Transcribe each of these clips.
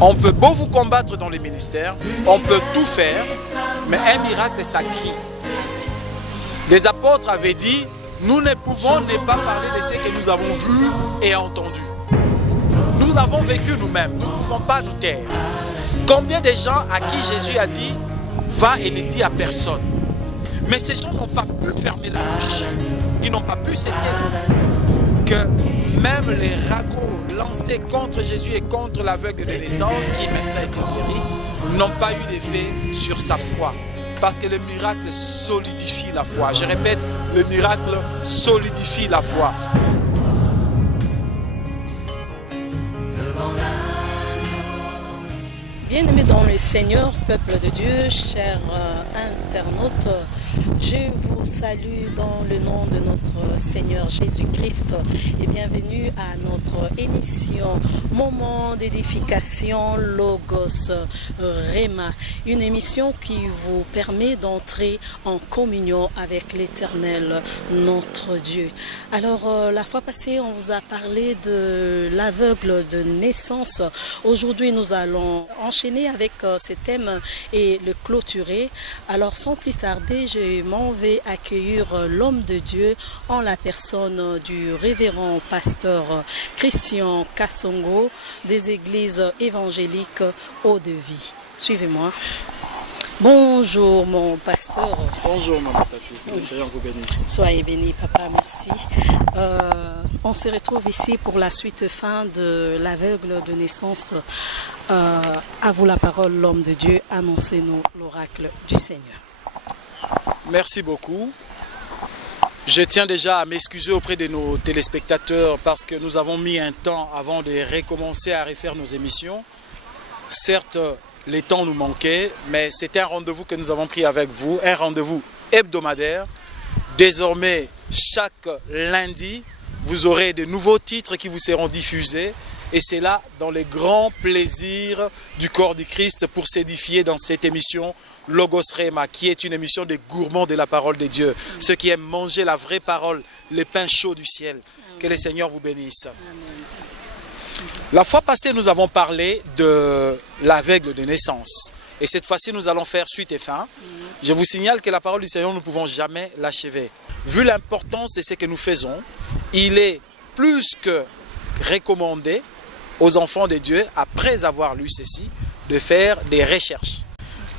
On peut beau vous combattre dans les ministères, on peut tout faire, mais un miracle, ça crie. Les apôtres avaient dit, nous ne pouvons ne pas parler de ce que nous avons vu et entendu. Nous avons vécu nous-mêmes, nous ne pouvons pas nous taire. Combien de gens à qui Jésus a dit, va et ne dis à personne. Mais ces gens n'ont pas pu fermer la bouche. Ils n'ont pas pu se taire. Que même les ragots lancés contre Jésus et contre l'aveugle de naissance, qui maintenant a été guéri, n'ont pas eu d'effet sur sa foi. Parce que le miracle solidifie la foi. Je répète, le miracle solidifie la foi. Bien-aimés dans le Seigneur, peuple de Dieu, chers internautes, je vous salue dans le nom de notre Seigneur Jésus-Christ et bienvenue à notre émission Moment d'édification Logos Rhéma, une émission qui vous permet d'entrer en communion avec l'Éternel, notre Dieu. Alors, la fois passée, on vous a parlé de l'aveugle de naissance. Aujourd'hui, nous allons enchaîner avec ce thème et le clôturer. Alors, sans plus tarder, je m'en vais accueillir l'homme de Dieu en la personne du révérend pasteur Christian Kassongo des églises évangéliques Eau-de-Vie. Suivez-moi. Bonjour mon pasteur. Bonjour mon tati, que le Seigneur vous bénisse. Soyez béni papa, merci. On se retrouve ici pour la suite fin de l'aveugle de naissance. À vous la parole, l'homme de Dieu, annoncez-nous l'oracle du Seigneur. Merci beaucoup. Je tiens déjà à m'excuser auprès de nos téléspectateurs parce que nous avons mis un temps avant de recommencer à refaire nos émissions. Certes, les temps nous manquaient, mais c'était un rendez-vous que nous avons pris avec vous, un rendez-vous hebdomadaire. Désormais, chaque lundi, vous aurez de nouveaux titres qui vous seront diffusés. Et c'est là, dans les grands plaisirs du corps du Christ, pour s'édifier dans cette émission Logos Rhéma, qui est une émission des gourmands de la parole de Dieu. Amen. Ceux qui aiment manger la vraie parole, les pains chauds du ciel. Amen. Que le Seigneur vous bénisse. Amen. La fois passée, nous avons parlé de l'aveugle de naissance. Et cette fois-ci, nous allons faire suite et fin. Je vous signale que la parole du Seigneur, nous ne pouvons jamais l'achever. Vu l'importance de ce que nous faisons, il est plus que recommandé aux enfants de Dieu, après avoir lu ceci, de faire des recherches.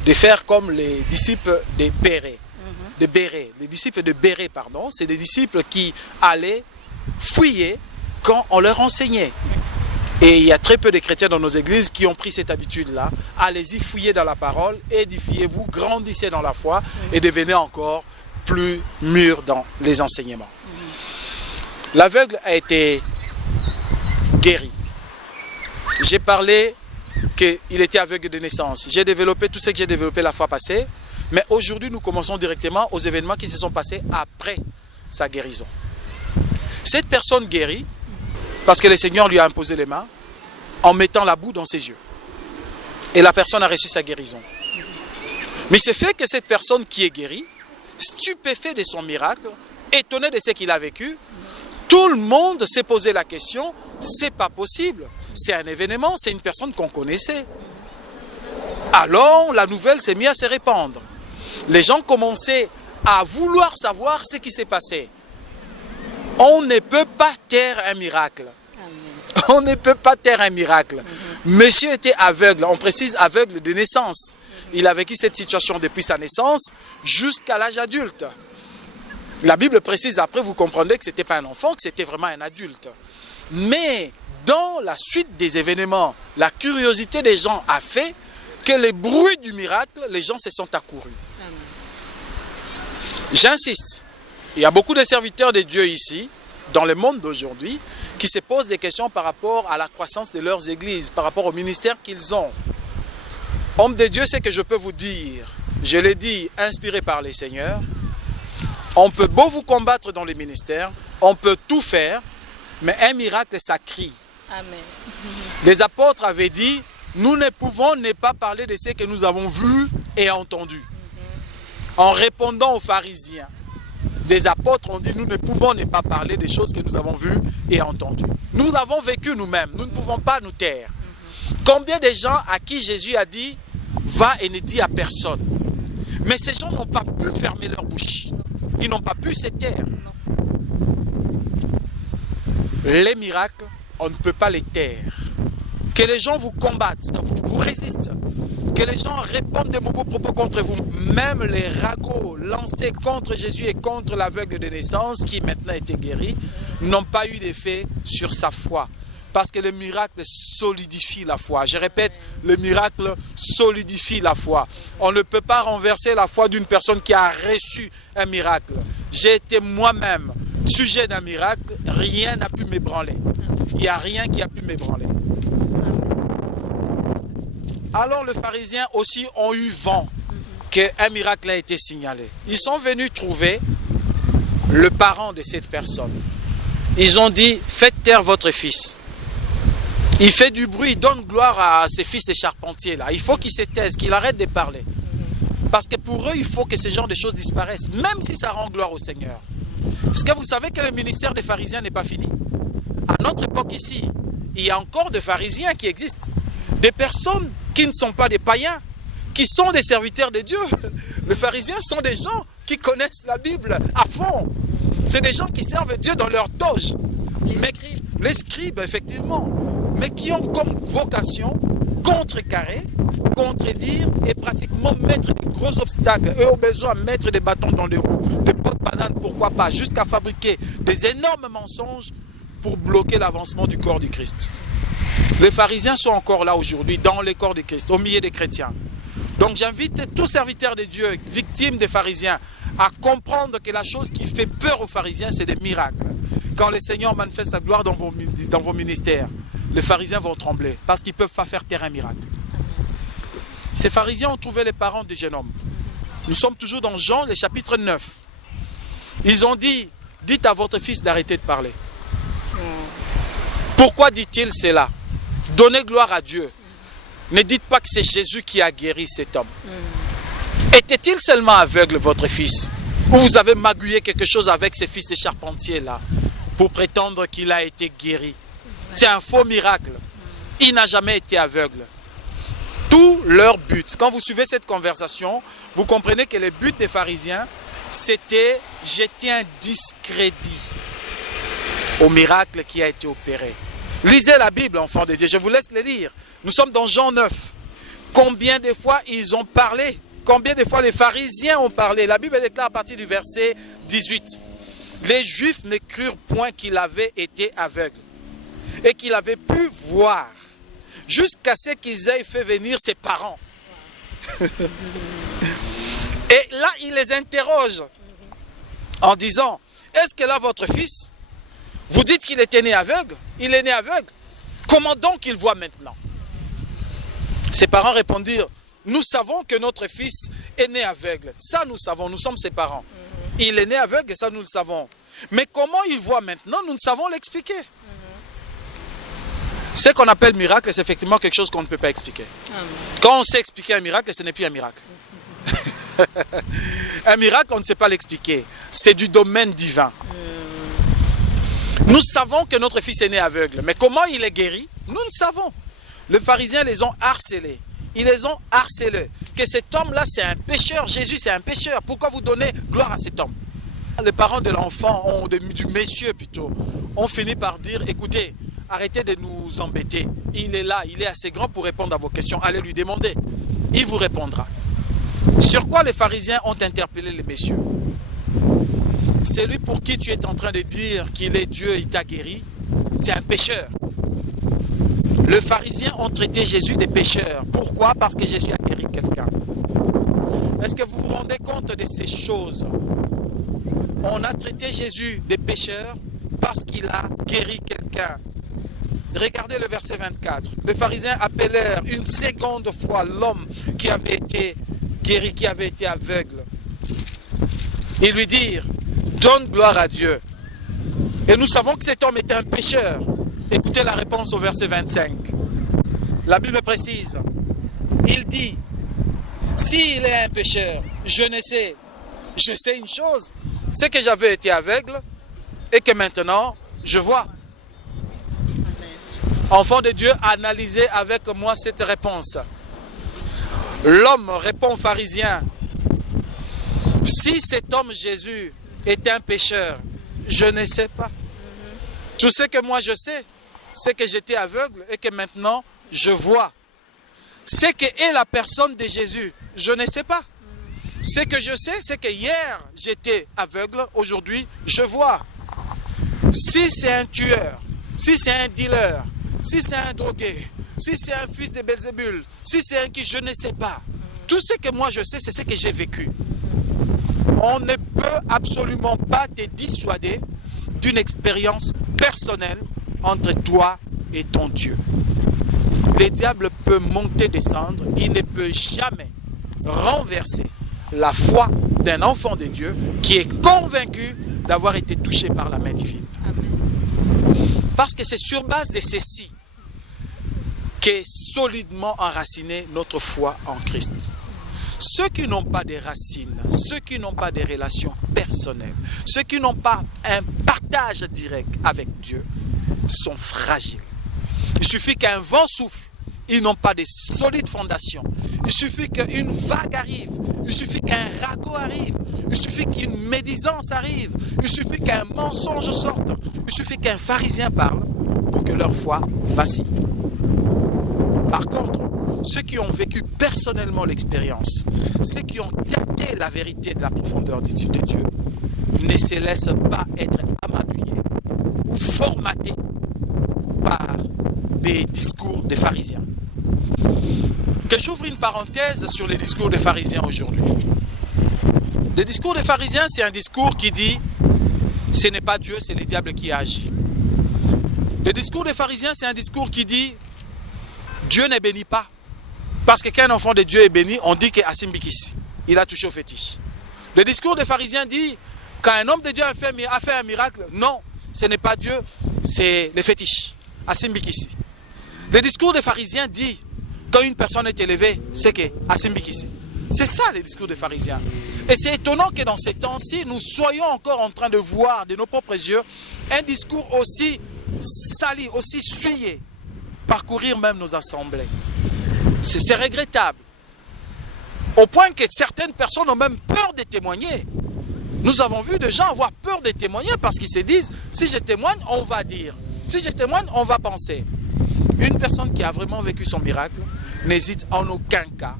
De faire comme les disciples de Béré. Les disciples de Béré, pardon, c'est des disciples qui allaient fouiller quand on leur enseignait. Et il y a très peu de chrétiens dans nos églises qui ont pris cette habitude-là. Allez-y, fouillez dans la parole, édifiez-vous, grandissez dans la foi et devenez encore plus mûrs dans les enseignements. L'aveugle a été guéri. J'ai parlé qu'il était aveugle de naissance. J'ai développé tout ce que j'ai développé la fois passée. Mais aujourd'hui, nous commençons directement aux événements qui se sont passés après sa guérison. Cette personne guérit parce que le Seigneur lui a imposé les mains en mettant la boue dans ses yeux. Et la personne a reçu sa guérison. Mais c'est fait que cette personne qui est guérie, stupéfait de son miracle, étonné de ce qu'il a vécu, tout le monde s'est posé la question, c'est pas possible. C'est un événement, c'est une personne qu'on connaissait. Alors, la nouvelle s'est mise à se répandre. Les gens commençaient à vouloir savoir ce qui s'est passé. On ne peut pas taire un miracle. Amen. On ne peut pas taire un miracle. Monsieur était aveugle, on précise aveugle de naissance. Il a vécu cette situation depuis sa naissance jusqu'à l'âge adulte. La Bible précise après, vous comprendrez que ce n'était pas un enfant, que c'était vraiment un adulte. Mais dans la suite des événements, la curiosité des gens a fait que les bruits du miracle, les gens se sont accourus. Amen. J'insiste, il y a beaucoup de serviteurs de Dieu ici, dans le monde d'aujourd'hui, qui se posent des questions par rapport à la croissance de leurs églises, par rapport au ministère qu'ils ont. Homme de Dieu, c'est que je peux vous dire, je l'ai dit, inspiré par les seigneurs, on peut beau vous combattre dans les ministères, on peut tout faire, mais un miracle, ça crie. Amen. Les apôtres avaient dit, nous ne pouvons ne pas parler de ce que nous avons vu et entendu. En répondant aux pharisiens. des apôtres ont dit, nous ne pouvons ne pas parler des choses que nous avons vues et entendues. Nous l'avons vécu nous-mêmes, nous ne pouvons pas nous taire. Combien de gens à qui Jésus a dit, va et ne dis à personne. Mais ces gens n'ont pas pu fermer leur bouche. Ils n'ont pas pu se taire. Les miracles, on ne peut pas les taire. Que les gens vous combattent, vous résistent. Que les gens répondent des mauvais propos contre vous. Même les ragots lancés contre Jésus et contre l'aveugle de naissance, qui maintenant était guéri, n'ont pas eu d'effet sur sa foi. Parce que le miracle solidifie la foi. Je répète, le miracle solidifie la foi. On ne peut pas renverser la foi d'une personne qui a reçu un miracle. J'ai été moi-même sujet d'un miracle, rien n'a pu m'ébranler. Il n'y a rien qui a pu m'ébranler. Alors les pharisiens aussi ont eu vent qu'un miracle a été signalé. Ils sont venus trouver le parent de cette personne. Ils ont dit, faites taire votre fils. Il fait du bruit, il donne gloire à ses fils de charpentiers là. Il faut qu'il se taise, qu'il arrête de parler. Parce que pour eux, il faut que ce genre de choses disparaissent, même si ça rend gloire au Seigneur. Est-ce que vous savez que le ministère des pharisiens n'est pas fini? À notre époque ici, il y a encore des pharisiens qui existent. Des personnes qui ne sont pas des païens, qui sont des serviteurs de Dieu. Les pharisiens sont des gens qui connaissent la Bible à fond. C'est des gens qui servent Dieu dans leur toge. Les scribes, effectivement. Mais qui ont comme vocation contrecarrer, contredire et pratiquement mettre des gros obstacles. Eux ont besoin de mettre des bâtons dans les roues, des pots de bananes, pourquoi pas, jusqu'à fabriquer des énormes mensonges pour bloquer l'avancement du corps du Christ. Les pharisiens sont encore là aujourd'hui, dans le corps du Christ, au milieu des chrétiens. Donc j'invite tous serviteurs de Dieu, victimes des pharisiens, à comprendre que la chose qui fait peur aux pharisiens, c'est des miracles. Quand le Seigneur manifeste sa gloire dans vos ministères, les pharisiens vont trembler parce qu'ils ne peuvent pas faire taire un miracle. Ces pharisiens ont trouvé les parents du jeune homme. Nous sommes toujours dans Jean, le chapitre 9. Ils ont dit, dites à votre fils d'arrêter de parler. Pourquoi dit-il cela? Donnez gloire à Dieu. Ne dites pas que c'est Jésus qui a guéri cet homme. Était-il seulement aveugle, votre fils? Ou vous avez magouillé quelque chose avec ces fils de charpentiers là pour prétendre qu'il a été guéri? C'est un faux miracle. Il n'a jamais été aveugle. Tout leur but, quand vous suivez cette conversation, vous comprenez que le but des pharisiens, c'était jeter un discrédit au miracle qui a été opéré. Lisez la Bible, enfants de Dieu, je vous laisse le lire. Nous sommes dans Jean 9. Combien de fois ils ont parlé? Combien de fois les pharisiens ont parlé? La Bible déclare à partir du verset 18. Les Juifs ne crurent point qu'il avait été aveugle et qu'il avait pu voir, jusqu'à ce qu'ils aient fait venir ses parents. Et là, il les interroge en disant, est-ce que là votre fils, vous dites qu'il était né aveugle? Il est né aveugle. Comment donc il voit maintenant? Ses parents répondirent, nous savons que notre fils est né aveugle. Ça nous savons, nous sommes ses parents. Il est né aveugle et ça nous le savons. Mais comment il voit maintenant, nous ne savons l'expliquer. Ce qu'on appelle miracle, c'est effectivement quelque chose qu'on ne peut pas expliquer. Quand on sait expliquer un miracle, ce n'est plus un miracle. Un miracle, on ne sait pas l'expliquer. C'est du domaine divin. Nous savons que notre fils est né aveugle. Mais comment il est guéri? Nous ne savons. Les pharisiens les ont harcelés. Ils les ont harcelés. Que cet homme-là, c'est un pécheur. Jésus, c'est un pécheur. Pourquoi vous donnez gloire à cet homme? Les parents de l'enfant, du monsieur plutôt, ont fini par dire, écoutez, arrêtez de nous embêter. Il est là, il est assez grand pour répondre à vos questions. Allez lui demander. Il vous répondra. Sur quoi les pharisiens ont interpellé les messieurs? C'est lui pour qui tu es en train de dire qu'il est Dieu, il t'a guéri. C'est un pécheur. Les pharisiens ont traité Jésus de pécheur. Pourquoi? Parce que Jésus a guéri quelqu'un. Est-ce que vous vous rendez compte de ces choses? On a traité Jésus de pécheur parce qu'il a guéri quelqu'un. Regardez le verset 24. Les pharisiens appelèrent une seconde fois l'homme qui avait été guéri, qui avait été aveugle. Ils lui dirent, donne gloire à Dieu. Et nous savons que cet homme était un pécheur. Écoutez la réponse au verset 25. La Bible précise. Il dit, s'il est un pécheur, je sais une chose, c'est que j'avais été aveugle et que maintenant, je vois. Enfant de Dieu, analysez avec moi cette réponse. L'homme répond aux pharisiens, si cet homme Jésus était un pécheur, je ne sais pas. Tout ce que moi je sais, c'est que j'étais aveugle et que maintenant je vois. Ce que est la personne de Jésus, je ne sais pas. Ce que je sais, c'est que hier j'étais aveugle, aujourd'hui je vois. Si c'est un tueur, si c'est un dealer, si c'est un drogué, si c'est un fils de Belzébul, si c'est un qui, je ne sais pas. Tout ce que moi je sais, c'est ce que j'ai vécu. On ne peut absolument pas te dissuader d'une expérience personnelle entre toi et ton Dieu. Le diable peut monter, descendre, il ne peut jamais renverser la foi d'un enfant de Dieu qui est convaincu d'avoir été touché par la main divine. Parce que c'est sur base de ceci qu'est solidement enracinée notre foi en Christ. Ceux qui n'ont pas de racines, ceux qui n'ont pas de relations personnelles, ceux qui n'ont pas un partage direct avec Dieu, sont fragiles. Il suffit qu'un vent souffle, ils n'ont pas de solides fondations. Il suffit qu'une vague arrive, il suffit qu'un ragot arrive, il suffit qu'une médisance arrive, il suffit qu'un mensonge sorte, il suffit qu'un pharisien parle pour que leur foi vacille. Par contre, ceux qui ont vécu personnellement l'expérience, ceux qui ont tâté la vérité de la profondeur de Dieu, ne se laissent pas être amadouillés ou formatés par des discours des pharisiens. Que j'ouvre une parenthèse sur les discours des pharisiens aujourd'hui. Le discours des pharisiens, c'est un discours qui dit « ce n'est pas Dieu, c'est le diable qui agit ». Le discours des pharisiens, c'est un discours qui dit « Dieu ne bénit pas ». Parce que quand un enfant de Dieu est béni, on dit qu'Assim Bikissi, il a touché au fétiche. Le discours des pharisiens dit, quand un homme de Dieu a fait un miracle, non, ce n'est pas Dieu, c'est le fétiche, Assim Bikissi. Le discours des pharisiens dit, quand une personne est élevée, c'est que Assim Bikissi. C'est ça le discours des pharisiens. Et c'est étonnant que dans ces temps-ci, nous soyons encore en train de voir de nos propres yeux un discours aussi sali, aussi souillé, parcourir même nos assemblées. C'est regrettable. Au point que certaines personnes ont même peur de témoigner. Nous avons vu des gens avoir peur de témoigner parce qu'ils se disent, si je témoigne, on va dire. Si je témoigne, on va penser. Une personne qui a vraiment vécu son miracle n'hésite en aucun cas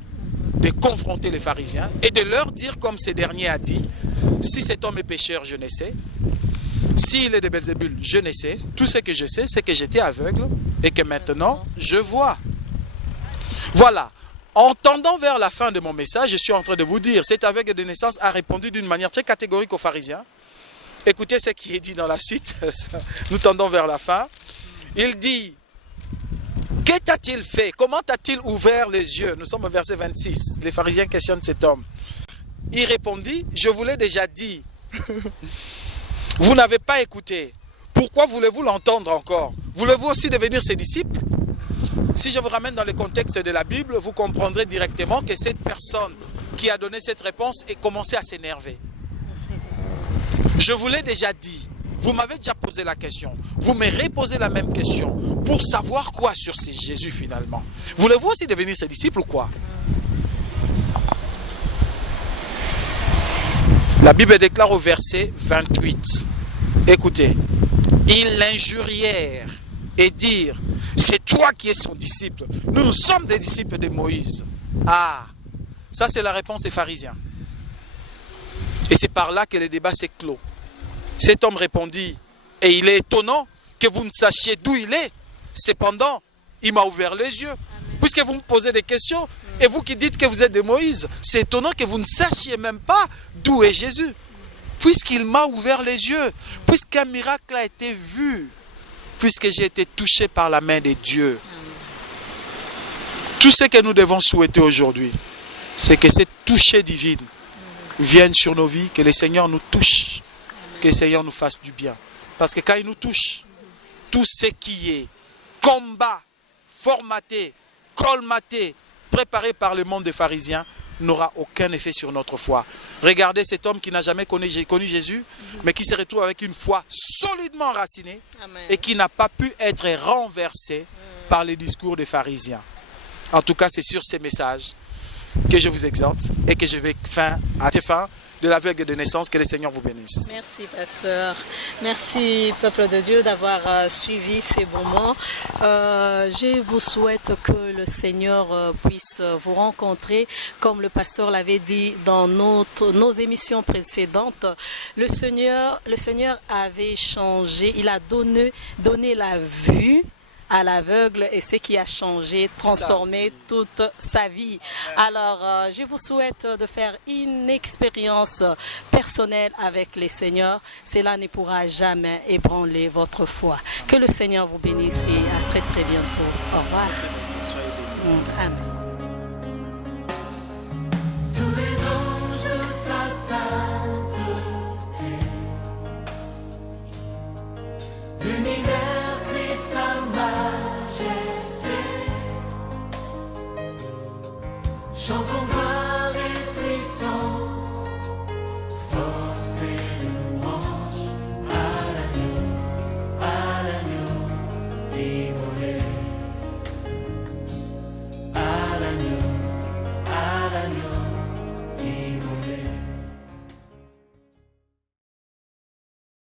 de confronter les pharisiens et de leur dire, comme ce dernier a dit, si cet homme est pécheur, je ne sais. S'il est de Belzébul, je ne sais. Tout ce que je sais, c'est que j'étais aveugle et que maintenant, je vois. Voilà, en tendant vers la fin de mon message, je suis en train de vous dire, cet aveugle de naissance a répondu d'une manière très catégorique aux pharisiens. Écoutez ce qui est dit dans la suite, nous tendons vers la fin. Il dit, que t'a-t-il fait? Comment t'a-t-il ouvert les yeux? Nous sommes au verset 26, les pharisiens questionnent cet homme. Il répondit, je vous l'ai déjà dit, vous n'avez pas écouté. Pourquoi voulez-vous l'entendre encore? Voulez-vous aussi devenir ses disciples? Si je vous ramène dans le contexte de la Bible, vous comprendrez directement que cette personne qui a donné cette réponse est commencée à s'énerver. Je vous l'ai déjà dit, vous m'avez déjà posé la question, vous me reposez la même question, pour savoir quoi sur ce Jésus finalement? Voulez-vous aussi devenir ses disciples ou quoi? La Bible déclare au verset 28, écoutez, ils l'injurièrent et dirent, c'est toi qui es son disciple. Nous sommes des disciples de Moïse. Ah, ça c'est la réponse des pharisiens. Et c'est par là que le débat s'est clos. Cet homme répondit, et il est étonnant que vous ne sachiez d'où il est. Cependant, il m'a ouvert les yeux. Puisque vous me posez des questions, et vous qui dites que vous êtes de Moïse, c'est étonnant que vous ne sachiez même pas d'où est Jésus. Puisqu'il m'a ouvert les yeux, puisqu'un miracle a été vu, puisque j'ai été touché par la main de Dieu. Tout ce que nous devons souhaiter aujourd'hui, c'est que cette toucher divine vienne sur nos vies, que le Seigneur nous touche, que le Seigneur nous fasse du bien. Parce que quand il nous touche, tout ce qui est combat, formaté, colmaté, préparé par le monde des pharisiens, n'aura aucun effet sur notre foi. Regardez cet homme qui n'a jamais connu Jésus, mais qui se retrouve avec une foi solidement enracinée. Amen. Et qui n'a pas pu être renversé par les discours des pharisiens. En tout cas, c'est sur ces messages que je vous exhorte et que je vais fin de l'aveugle de naissance. Que le Seigneur vous bénisse. Merci, pasteur. Merci, peuple de Dieu, d'avoir suivi ces moments. Je vous souhaite que le Seigneur puisse vous rencontrer, comme le pasteur l'avait dit dans nos émissions précédentes. Le Seigneur avait changé, il a donné la vue à l'aveugle et ce qui a changé, transformé toute sa vie. Alors, je vous souhaite de faire une expérience personnelle avec le Seigneur. Cela ne pourra jamais ébranler votre foi. Que le Seigneur vous bénisse et à très très bientôt. Au revoir. Amen. Tous les anges de sa sainteté, l'univers crie sa majesté. Chantons